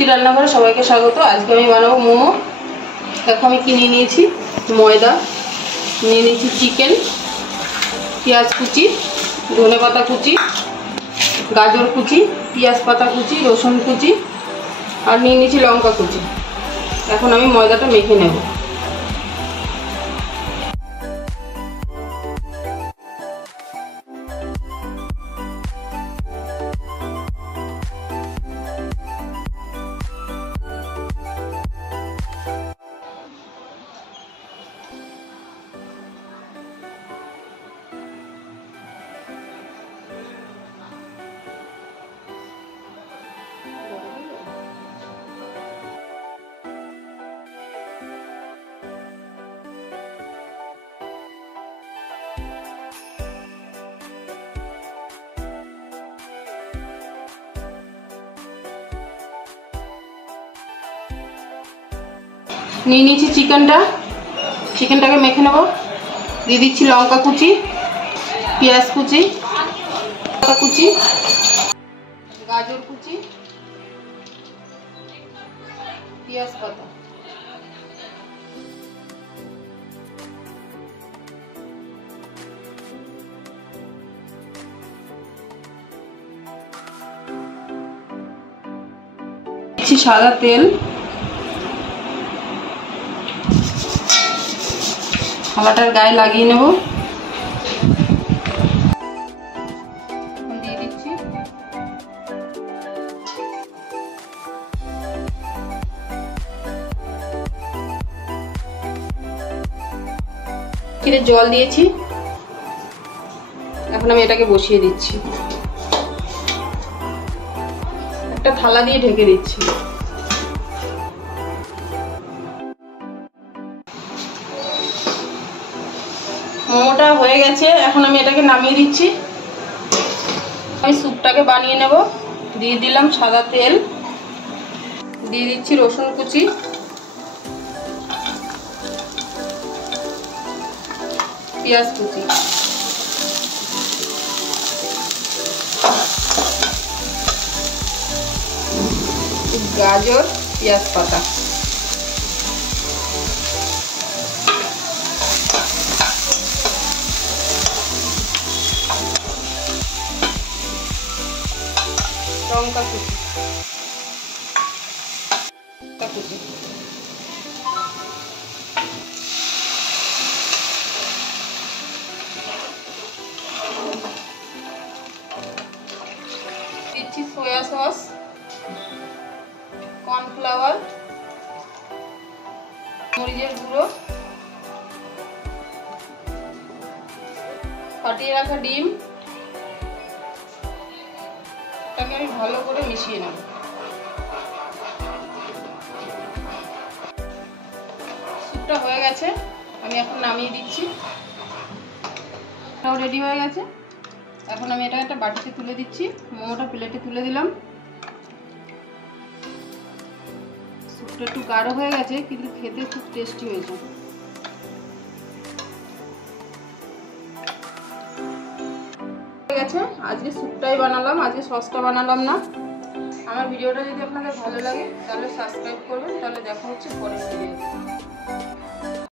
তৃপ্তি রান্নাঘরে সবাইকে স্বাগত। আজকে আমি বানাবো মোমো। দেখো আমি কিনে নিয়েছি ময়দা, নিয়ে নিয়েছি চিকেন, পেঁয়াজ কুচি, ধনে পাতা কুচি, গাজর কুচি, পেঁয়াজ পাতা কুচি, রসুন কুচি আর নিয়ে নিয়েছি লঙ্কা কুচি। এখন আমি ময়দাটা মেখে নেব। নিয়ে নিয়েছি চিকেনটাকে মেখে নেব। দিয়ে দিচ্ছি লঙ্কা কুচি, পেঁয়াজ কুচি, পাতা কুচি, গাজর কুচি, পেঁয়াজ পাতা, দিচ্ছি সাদা তেল, থালাটার গায়ে লাগিয়ে নেব। দিয়ে দিচ্ছি জল দিয়েছি। এখন আমি এটাকে বসিয়ে দিচ্ছি, একটা থালা দিয়ে ঢেকে দিচ্ছি। মোমোটা হয়ে গেছে, এখন আমি এটাকে নামিয়ে দিচ্ছি। আমি স্যুপটাকে বানিয়ে নেব। দিয়ে দিলাম সাদা তেল, দিয়ে দিচ্ছি রসুন কুচি, পেঁয়াজ কুচি, গাজর, পেঁয়াজ পাতা, লঙ্কা কুচি, দিচ্ছি সোয়া সস, কর্নফ্লাওয়ার, মরিচের গুঁড়ো, ফাটিয়ে রাখা ডিম। এটাকে আমি ভালো করে মিশিয়ে নেব। স্যুপটা হয়ে গেছে, আমি এখন নামিয়ে দিচ্ছি। এটাও রেডি হয়ে গেছে। এখন আমি এটা একটা বাটিতে তুলে দিচ্ছি। মোমোটা প্লেটে তুলে দিলাম। স্যুপটা একটু গাঢ় হয়ে গেছে, কিন্তু খেতে খুব টেস্টি হয়েছে। আজকে স্যুপটাই বানালাম, আজকে সসটা বানালাম না। আমার ভিডিওটা যদি আপনাদের ভালো লাগে তাহলে সাবস্ক্রাইব করবেন। তাহলে দেখা হচ্ছে পরের ভিডিও।